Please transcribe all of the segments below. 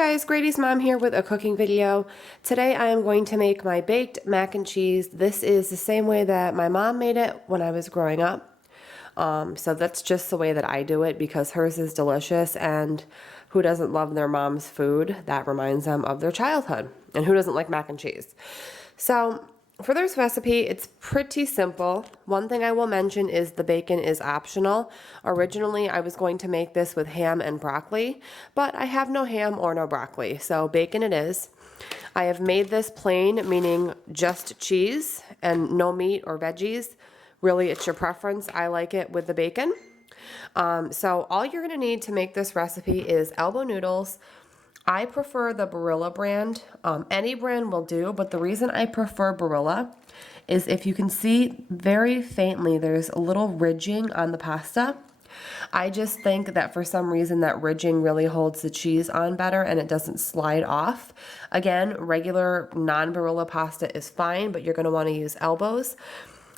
Hey guys, Grady's mom here with a cooking video. Today I am going to make my baked mac and cheese. This is the same way that my mom made it when I was growing up. So that's just the way that I do it because hers is delicious, and who doesn't love their mom's food? That reminds them of their childhood. And who doesn't like mac and cheese? So for this recipe, it's pretty simple. One thing I will mention is the bacon is optional. Originally, I was going to make this with ham and broccoli, but I have no ham or no broccoli, so bacon it is. I have made this plain, meaning just cheese and no meat or veggies. Really, it's your preference. I like it with the bacon. So all you're gonna need to make this recipe is elbow noodles. I prefer the Barilla brand. Any brand will do, but the reason I prefer Barilla is if you can see very faintly, there's a little ridging on the pasta. I just think that for some reason that ridging really holds the cheese on better and it doesn't slide off. Again, regular non-Barilla pasta is fine, but you're gonna wanna use elbows.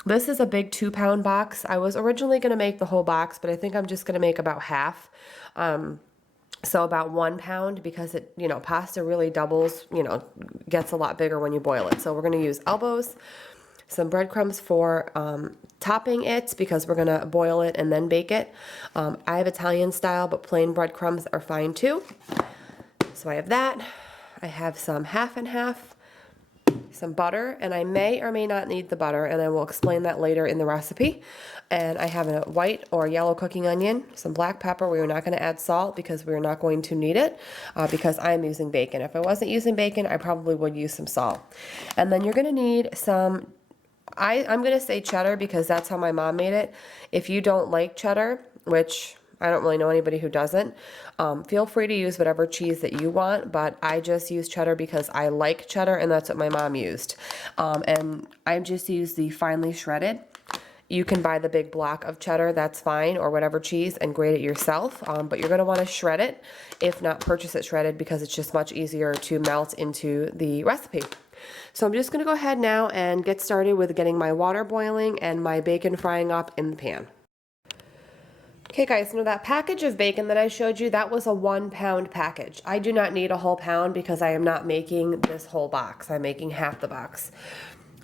This is a big 2-pound box. I was originally gonna make the whole box, but I think I'm just gonna make about half. So about 1 pound, because it, pasta really doubles, gets a lot bigger when you boil it. So we're going to use elbows, some breadcrumbs for topping it because we're going to boil it and then bake it. I have Italian style, but plain breadcrumbs are fine too. So I have that. I have some half and half, some butter, and I may or may not need the butter, and I will explain that later in the recipe. And I have a white or yellow cooking onion, some black pepper. We are not going to add salt because we're not going to need it because I'm using bacon. If I wasn't using bacon, I probably would use some salt. And then you're going to need some, I'm going to say cheddar because that's how my mom made it. If you don't like cheddar, which I don't really know anybody who doesn't, feel free to use whatever cheese that you want, but I just use cheddar because I like cheddar and that's what my mom used. And I just use the finely shredded. You can buy the big block of cheddar, that's fine, or whatever cheese, and grate it yourself, but you're going to want to shred it, if not purchase it shredded, because it's just much easier to melt into the recipe. So I'm just going to go ahead now and get started with getting my water boiling and my bacon frying up in the pan. Okay guys, now that package of bacon that I showed you, that was a 1 pound package. I do not need a whole pound because I am not making this whole box. I'm making half the box.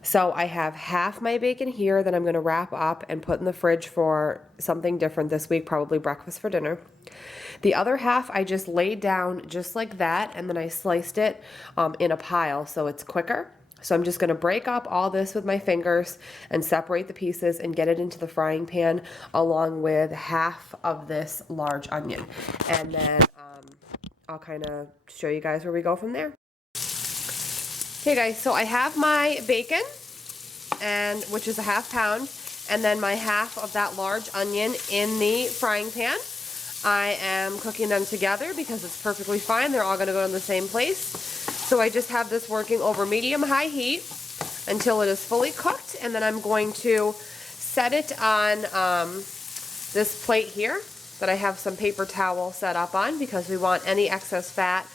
So I have half my bacon here that I'm going to wrap up and put in the fridge for something different this week, probably breakfast for dinner. The other half I just laid down just like that, and then I sliced it in a pile so it's quicker. So I'm just going to break up all this with my fingers and separate the pieces and get it into the frying pan along with half of this large onion. And then I'll kind of show you guys where we go from there. Okay guys, so I have my bacon, and which is a ½ pound, and then my half of that large onion in the frying pan. I am cooking them together because it's perfectly fine. They're all going to go in the same place. So I just have this working over medium-high heat until it is fully cooked, and then I'm going to set it on this plate here that I have some paper towel set up on because we want any excess fat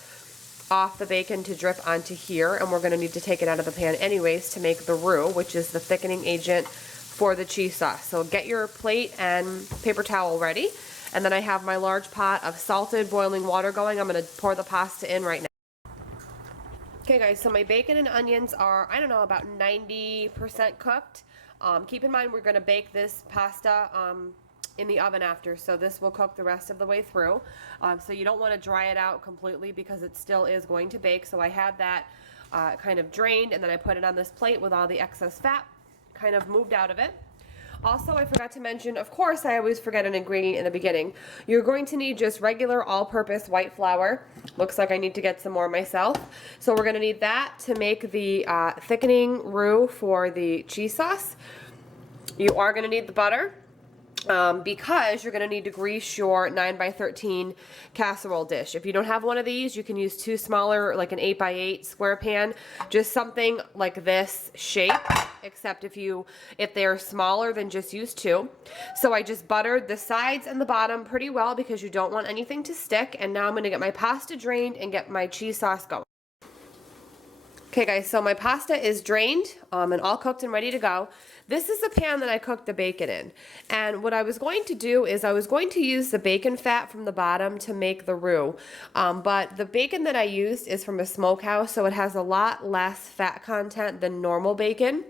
off the bacon to drip onto here, and we're going to need to take it out of the pan anyways to make the roux, which is the thickening agent for the cheese sauce. So get your plate and paper towel ready, and then I have my large pot of salted boiling water going. I'm going to pour the pasta in right now. Okay guys, so my bacon and onions are, I don't know, about 90% cooked. Keep in mind we're going to bake this pasta in the oven after, so this will cook the rest of the way through. So you don't want to dry it out completely because it still is going to bake. So I had that kind of drained, and then I put it on this plate with all the excess fat kind of moved out of it. Also, I forgot to mention, of course, I always forget an ingredient in the beginning. You're going to need just regular all-purpose white flour. Looks like I need to get some more myself. So we're going to need that to make the thickening roux for the cheese sauce. You are going to need the butter. Because you're going to need to grease your 9x13 casserole dish. If you don't have one of these, you can use 2 smaller, like an 8x8 square pan, just something like this shape, except if they're smaller, then just use 2. So I just buttered the sides and the bottom pretty well because you don't want anything to stick, and now I'm going to get my pasta drained and get my cheese sauce going. Okay guys, so my pasta is drained and all cooked and ready to go. This is the pan that I cooked the bacon in. And what I was going to do is I was going to use the bacon fat from the bottom to make the roux. But the bacon that I used is from a smokehouse, so it has a lot less fat content than normal bacon.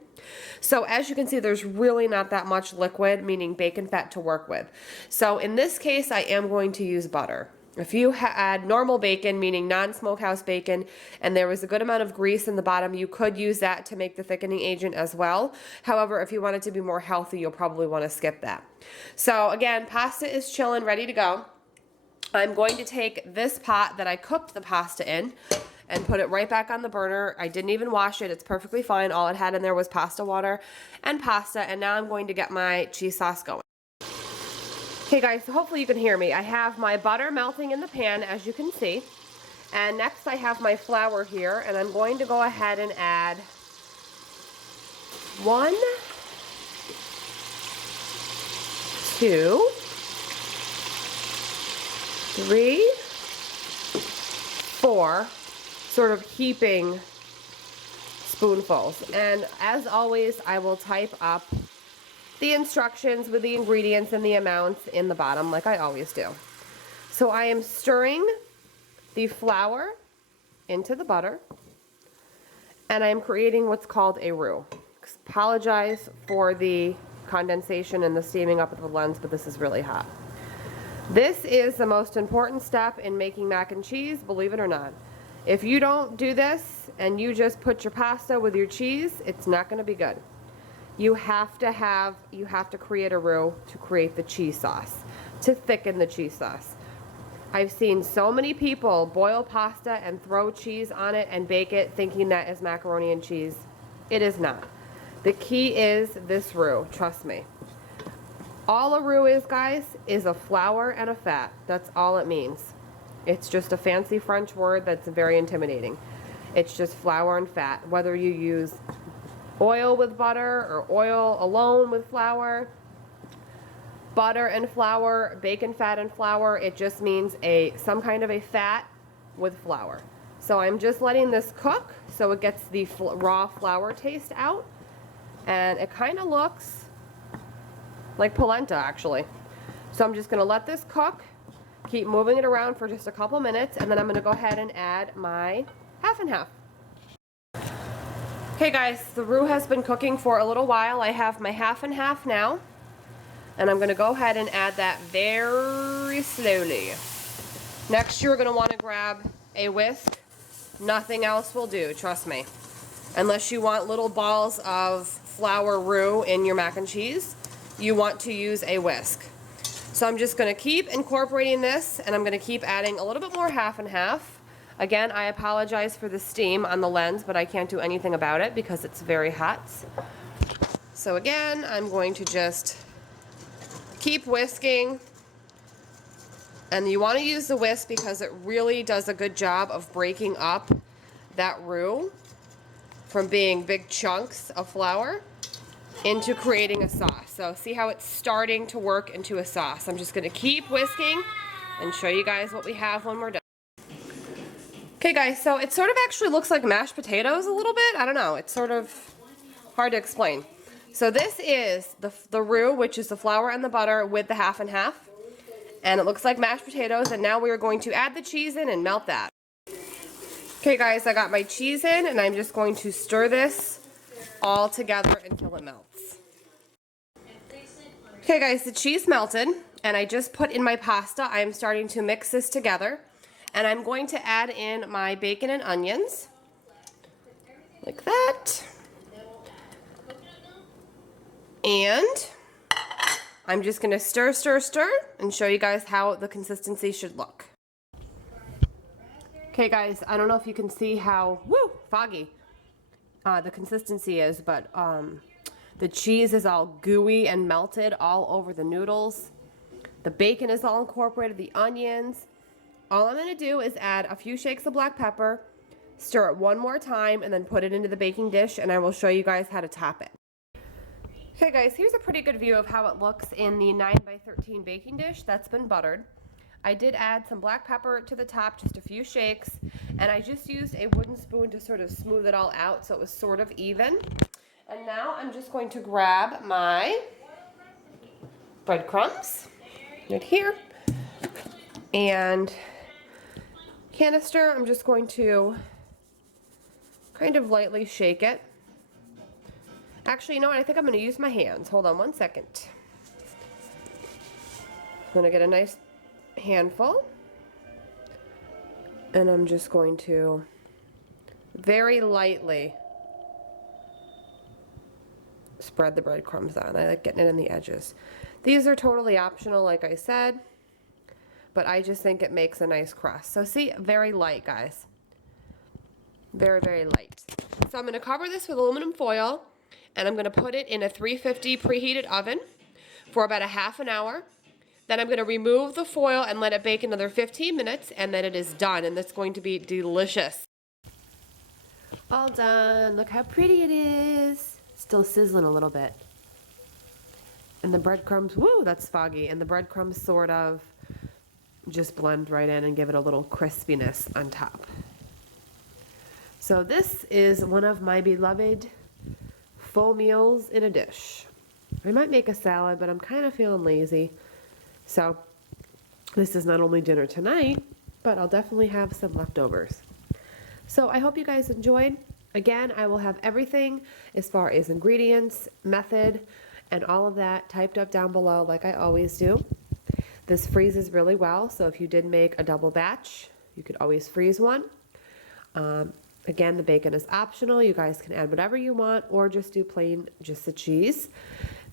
So as you can see, there's really not that much liquid, meaning bacon fat, to work with. So in this case, I am going to use butter. If you had normal bacon, meaning non-smokehouse bacon, and there was a good amount of grease in the bottom, you could use that to make the thickening agent as well. However, if you want it to be more healthy, you'll probably want to skip that. So again, pasta is chilling, ready to go. I'm going to take this pot that I cooked the pasta in and put it right back on the burner. I didn't even wash it. It's perfectly fine. All it had in there was pasta water and pasta, and now I'm going to get my cheese sauce going. Okay guys, so hopefully you can hear me. I have my butter melting in the pan, as you can see. And next I have my flour here, and I'm going to go ahead and add 1, 2, 3, 4, sort of heaping spoonfuls. And as always, I will type up the instructions with the ingredients and the amounts in the bottom, like I always do. So I am stirring the flour into the butter, and I'm creating what's called a roux. Apologize for the condensation and the steaming up of the lens, but this is really hot. This is the most important step in making mac and cheese, believe it or not. If you don't do this and you just put your pasta with your cheese, it's not going to be good. You have to create a roux to create the cheese sauce, to thicken the cheese sauce. I've seen so many people boil pasta and throw cheese on it and bake it thinking that is macaroni and cheese. It is not. The key is this roux, trust me. All a roux is, guys, is a flour and a fat. That's all it means. It's just a fancy French word that's very intimidating. It's just flour and fat, whether you use oil with butter or oil alone with flour, butter and flour, bacon fat and flour. It just means some kind of a fat with flour. So I'm just letting this cook so it gets the raw flour taste out, and it kind of looks like polenta actually. So I'm just going to let this cook, keep moving it around for just a couple minutes, and then I'm going to go ahead and add my half and half. Okay guys, the roux has been cooking for a little while. I have my half and half now, and I'm going to go ahead and add that very slowly. Next, you're going to want to grab a whisk. Nothing else will do, trust me. Unless you want little balls of flour roux in your mac and cheese, you want to use a whisk. So I'm just going to keep incorporating this, and I'm going to keep adding a little bit more half and half. Again, I apologize for the steam on the lens, but I can't do anything about it because it's very hot. So again, I'm going to just keep whisking. And you want to use the whisk because it really does a good job of breaking up that roux from being big chunks of flour into creating a sauce. So see how it's starting to work into a sauce. I'm just going to keep whisking and show you guys what we have when we're done. Okay guys, so it sort of actually looks like mashed potatoes a little bit. I don't know, it's sort of hard to explain. So this is the roux, which is the flour and the butter with the half and half. And it looks like mashed potatoes, and now we are going to add the cheese in and melt that. Okay guys, I got my cheese in, and I'm just going to stir this all together until it melts. Okay guys, the cheese melted, and I just put in my pasta. I am starting to mix this together. And I'm going to add in my bacon and onions, like that. And I'm just going to stir, stir, stir, and show you guys how the consistency should look. Okay guys, I don't know if you can see how, foggy the consistency is, but the cheese is all gooey and melted all over the noodles. The bacon is all incorporated, the onions. All I'm going to do is add a few shakes of black pepper, stir it one more time, and then put it into the baking dish, and I will show you guys how to top it. Okay guys, here's a pretty good view of how it looks in the 9x13 baking dish that's been buttered. I did add some black pepper to the top, just a few shakes, and I just used a wooden spoon to sort of smooth it all out so it was sort of even. And now I'm just going to grab my breadcrumbs right here and canister. I'm just going to kind of lightly shake it. Actually, you know what? I think I'm going to use my hands. Hold on one second. I'm going to get a nice handful, and I'm just going to very lightly spread the breadcrumbs on. I like getting it in the edges. These are totally optional, like I said, but I just think it makes a nice crust. So see, very light, guys. Very, very light. So I'm going to cover this with aluminum foil, and I'm going to put it in a 350 preheated oven for about a half an hour. Then I'm going to remove the foil and let it bake another 15 minutes, and then it is done, and it's going to be delicious. All done. Look how pretty it is. Still sizzling a little bit. And the breadcrumbs, woo, that's foggy. And the breadcrumbs sort of just blend right in and give it a little crispiness on top. So this is one of my beloved full meals in a dish. I might make a salad, but I'm kind of feeling lazy. So this is not only dinner tonight, but I'll definitely have some leftovers. So I hope you guys enjoyed. Again, I will have everything as far as ingredients, method, and all of that typed up down below like I always do. This freezes really well, so if you did make a double batch, you could always freeze one. Again, the bacon is optional. You guys can add whatever you want or just do plain, just the cheese.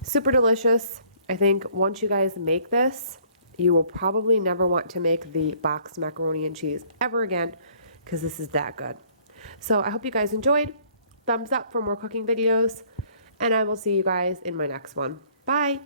Super delicious. I think once you guys make this, you will probably never want to make the boxed macaroni and cheese ever again because this is that good. So I hope you guys enjoyed. Thumbs up for more cooking videos, and I will see you guys in my next one. Bye.